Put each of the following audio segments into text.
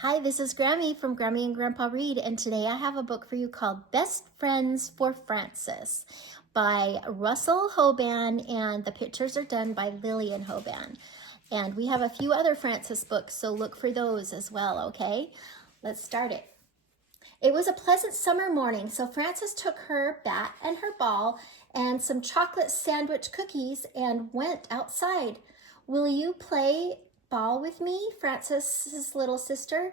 Hi, this is Grammy from Grammy and Grandpa Read, and today I have a book for you called Best Friends for Frances by Russell Hoban, and the pictures are done by Lillian Hoban. And we have a few other Frances books, so look for those as well, okay? Let's start it. It was a pleasant summer morning, so Frances took her bat and her ball and some chocolate sandwich cookies and went outside. Will you play ball with me? Frances's little sister,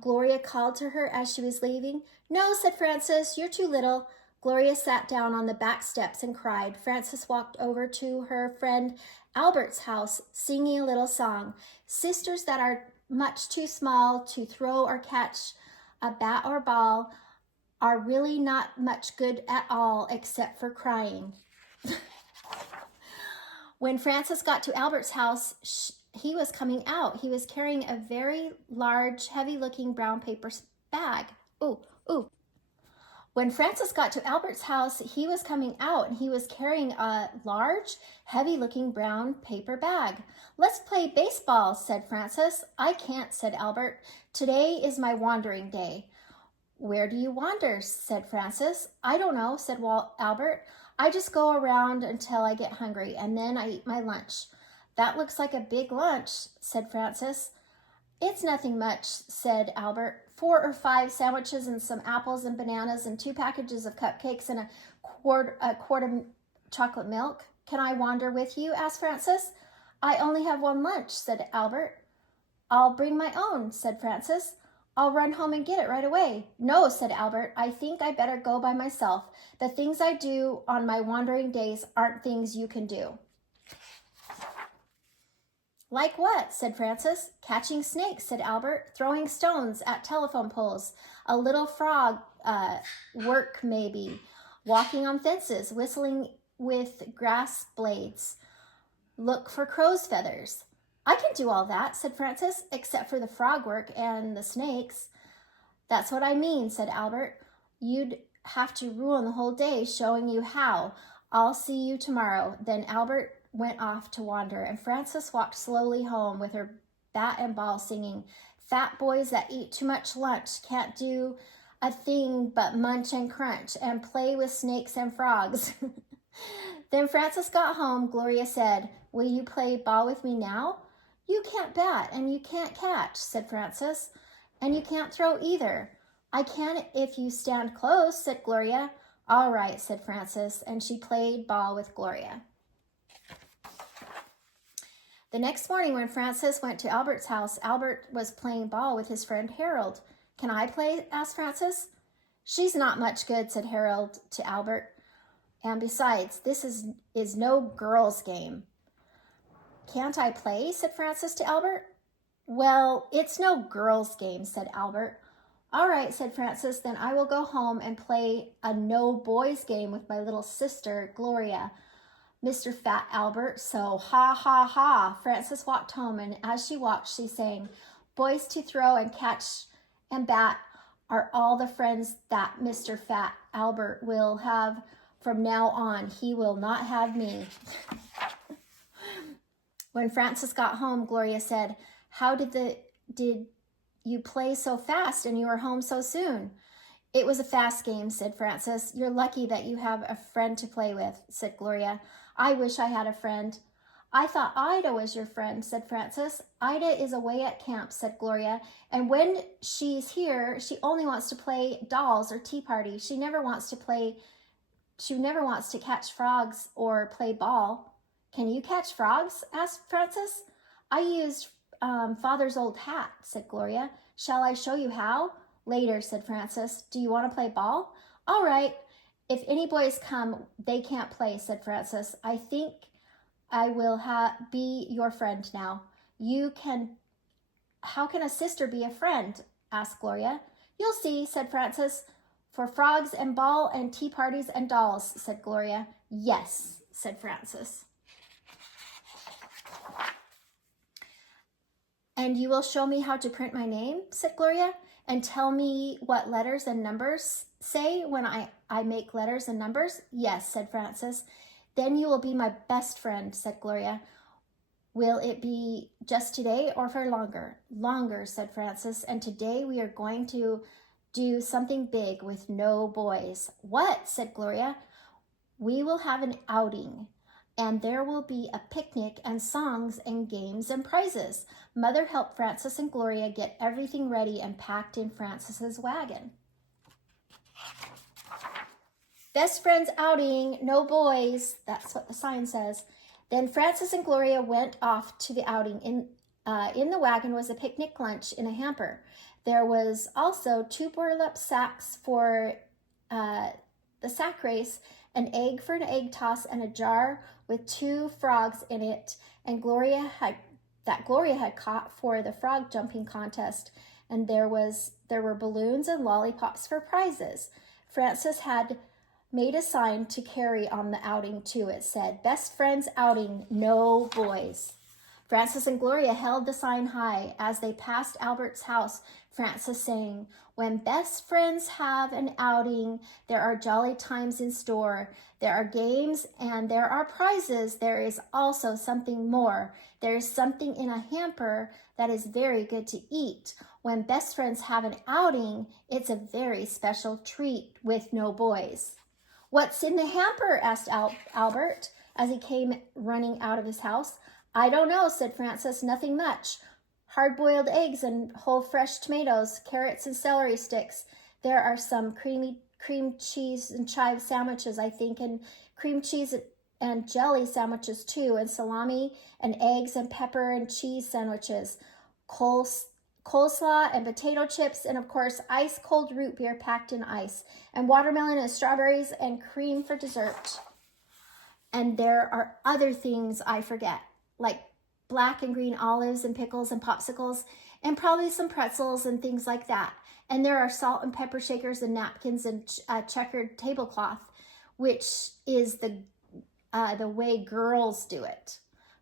Gloria called to her as she was leaving. No, said Frances, you're too little. Gloria sat down on the back steps and cried. Frances walked over to her friend Albert's house, singing a little song. Sisters that are much too small to throw or catch a bat or ball are really not much good at all except for crying. When Frances got to Albert's house, he was coming out. He was carrying a very large, heavy-looking brown paper bag. Ooh. When Frances got to Albert's house, he was coming out and he was carrying a large, heavy-looking brown paper bag. Let's play baseball, said Frances. I can't, said Albert. Today is my wandering day. Where do you wander, said Frances. I don't know, said Albert. I just go around until I get hungry, and then I eat my lunch. That looks like a big lunch, said Frances. It's nothing much, said Albert. 4 or 5 sandwiches and some apples and bananas and 2 packages of cupcakes and a quart of chocolate milk. Can I wander with you? Asked Frances. I only have 1 lunch, said Albert. I'll bring my own, said Frances. I'll run home and get it right away. No, said Albert. I think I better go by myself. The things I do on my wandering days aren't things you can do. Like what? Said Frances. Catching snakes, said Albert. Throwing stones at telephone poles. A little frog work, maybe. Walking on fences. Whistling with grass blades. Look for crow's feathers. I can do all that, said Frances, except for the frog work and the snakes. That's what I mean, said Albert. You'd have to ruin the whole day showing you how. I'll see you tomorrow. Then Albert went off to wander, and Frances walked slowly home with her bat and ball singing, Fat boys that eat too much lunch can't do a thing but munch and crunch and play with snakes and frogs. Then Frances got home. Gloria said, Will you play ball with me now? You can't bat and you can't catch, said Frances, and you can't throw either. I can if you stand close, said Gloria. All right, said Frances, and she played ball with Gloria. The next morning when Frances went to Albert's house, Albert was playing ball with his friend Harold. Can I play? Asked Frances. She's not much good, said Harold to Albert. And besides, this is no girls' game. Can't I play? Said Frances to Albert. Well, it's no girls' game, said Albert. All right, said Frances, then I will go home and play a no boys' game with my little sister, Gloria. Mr. Fat Albert, so ha, ha, ha. Frances walked home, and as she walked, she sang, Boys to throw and catch and bat are all the friends that Mr. Fat Albert will have from now on. He will not have me. When Frances got home, Gloria said, How did you play so fast and you were home so soon? It was a fast game, said Frances. You're lucky that you have a friend to play with, said Gloria. I wish I had a friend. I thought Ida was your friend, said Frances. Ida is away at camp, said Gloria. And when she's here, she only wants to play dolls or tea party. She never wants to catch frogs or play ball. Can you catch frogs? Asked Frances. I used Father's old hat, said Gloria. Shall I show you how? Later, said Frances. Do you want to play ball? All right. If any boys come, they can't play, said Frances. I think I will be your friend now. How can a sister be a friend? Asked Gloria. You'll see, said Frances. For frogs and ball and tea parties and dolls, said Gloria. Yes, said Frances. And you will show me how to print my name, said Gloria, and tell me what letters and numbers say when I make letters and numbers? Yes, said Frances. Then you will be my best friend, said Gloria. Will it be just today or for longer? Longer, said Frances, and today we are going to do something big with no boys. What? Said Gloria. We will have an outing, and there will be a picnic and songs and games and prizes. Mother helped Frances and Gloria get everything ready and packed in Frances's wagon. Best friends outing, no boys. That's what the sign says. Then Frances and Gloria went off to the outing. In the wagon was a picnic lunch in a hamper. There was also 2 burlap sacks for the sack race, an egg for an egg toss, and a jar with 2 frogs in it, and Gloria had caught for the frog jumping contest. And there were balloons and lollipops for prizes. Frances had made a sign to carry on the outing too. It said, "Best friends outing, no boys." Frances and Gloria held the sign high. As they passed Albert's house, Frances sang, "When best friends have an outing, there are jolly times in store. There are games and there are prizes. There is also something more. There is something in a hamper that is very good to eat. When best friends have an outing, it's a very special treat with no boys." "What's in the hamper?" asked Albert as he came running out of his house. "I don't know," said Frances. "Nothing much. Hard-boiled eggs and whole fresh tomatoes, carrots and celery sticks. There are some cream cheese and chive sandwiches, I think, and cream cheese and jelly sandwiches too, and salami and eggs and pepper and cheese sandwiches, coleslaw and potato chips, and of course ice-cold root beer packed in ice, and watermelon and strawberries and cream for dessert. And there are other things I forget, like black and green olives and pickles and popsicles, and probably some pretzels and things like that. And there are salt and pepper shakers and napkins and a checkered tablecloth, which is the way girls do it."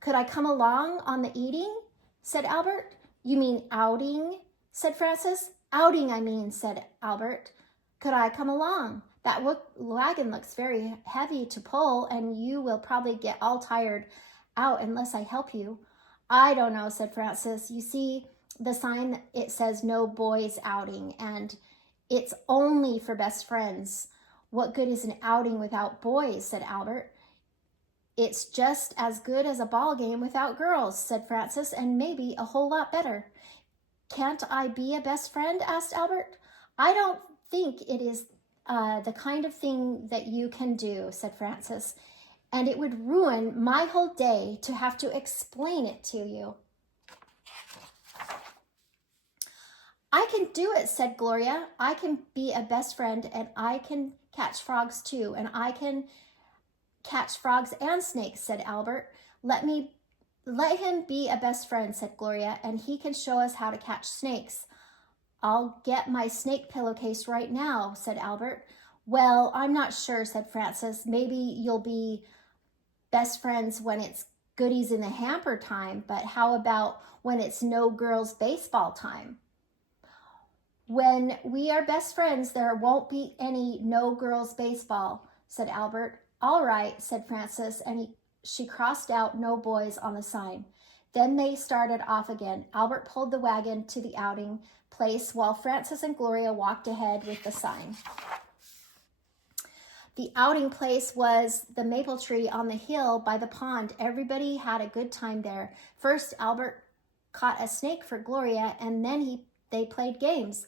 "Could I come along on the eating?" said Albert. "You mean outing?" said Frances. "Outing, I mean," said Albert. "Could I come along? That wagon looks very heavy to pull, and you will probably get all tired out unless I help you." "I don't know," said Frances. "You see, the sign, it says no boys outing, and it's only for best friends. What good is an outing without boys?" said Albert. "It's just as good as a ball game without girls," said Frances, "and maybe a whole lot better." "Can't I be a best friend?" asked Albert. "I don't think it is the kind of thing that you can do," said Frances, "and it would ruin my whole day to have to explain it to you." "I can do it," said Gloria. "I can be a best friend, and I can catch frogs too, and I can catch frogs and snakes," said Albert. Let him be a best friend," said Gloria, "and he can show us how to catch snakes." "I'll get my snake pillowcase right now," said Albert. "Well, I'm not sure," said Frances. "Maybe you'll be best friends when it's goodies in the hamper time, but how about when it's no girls baseball time?" "When we are best friends, there won't be any no girls baseball," said Albert. "All right," said Frances, and she crossed out no boys on the sign. Then they started off again. Albert pulled the wagon to the outing place while Frances and Gloria walked ahead with the sign. The outing place was the maple tree on the hill by the pond. Everybody had a good time there. First, Albert caught a snake for Gloria, and then they played games.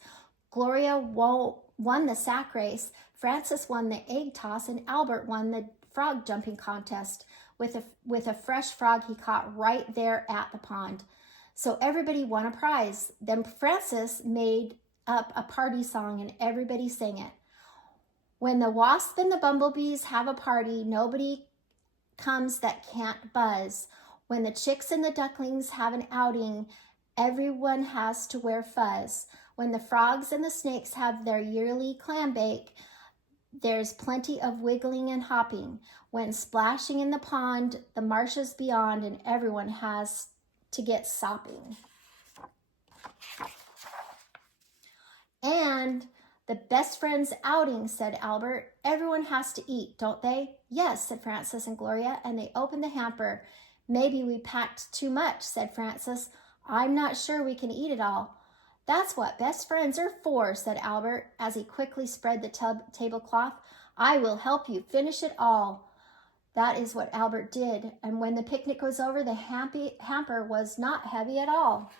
Gloria won the sack race, Frances won the egg toss, and Albert won the frog jumping contest with a fresh frog he caught right there at the pond. So everybody won a prize. Then Frances made up a party song and everybody sang it. "When the wasp and the bumblebees have a party, nobody comes that can't buzz. When the chicks and the ducklings have an outing, everyone has to wear fuzz. When the frogs and the snakes have their yearly clam bake, there's plenty of wiggling and hopping. When splashing in the pond, the marshes beyond, and everyone has to get sopping." "And the best friends outing," said Albert. "Everyone has to eat, don't they?" "Yes," said Frances and Gloria, and they opened the hamper. Maybe we packed too much, said Frances. I'm not sure we can eat it all. That's what best friends are for, said Albert, as he quickly spread the tablecloth. I will help you finish it all. That is what Albert did, and when the picnic was over, the hamper was not heavy at all.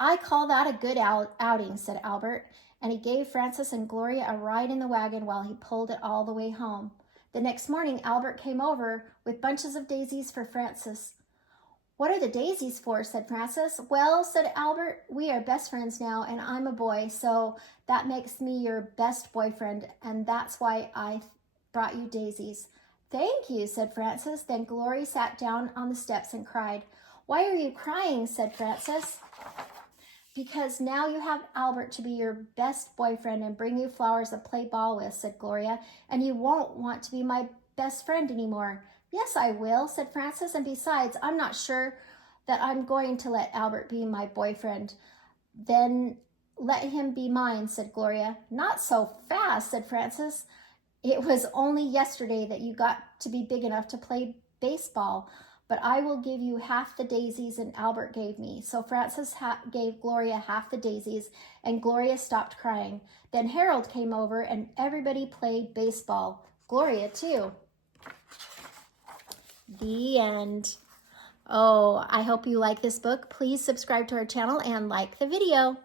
I call that a good outing, said Albert, and he gave Frances and Gloria a ride in the wagon while he pulled it all the way home. The next morning, Albert came over with bunches of daisies for Frances. What are the daisies for? Said Frances. Well, said Albert, we are best friends now, and I'm a boy, so that makes me your best boyfriend, and that's why I brought you daisies. Thank you, said Frances. Then Gloria sat down on the steps and cried. Why are you crying? Said Frances. Because now you have Albert to be your best boyfriend and bring you flowers to play ball with, said Gloria, and you won't want to be my best friend anymore. Yes, I will, said Frances, and besides, I'm not sure that I'm going to let Albert be my boyfriend. Then let him be mine, said Gloria. Not so fast, said Frances. It was only yesterday that you got to be big enough to play baseball, but I will give you half the daisies and Albert gave me. So Frances gave Gloria half the daisies, and Gloria stopped crying. Then Harold came over, and everybody played baseball. Gloria, too. The end. Oh, I hope you like this book. Please subscribe to our channel and like the video.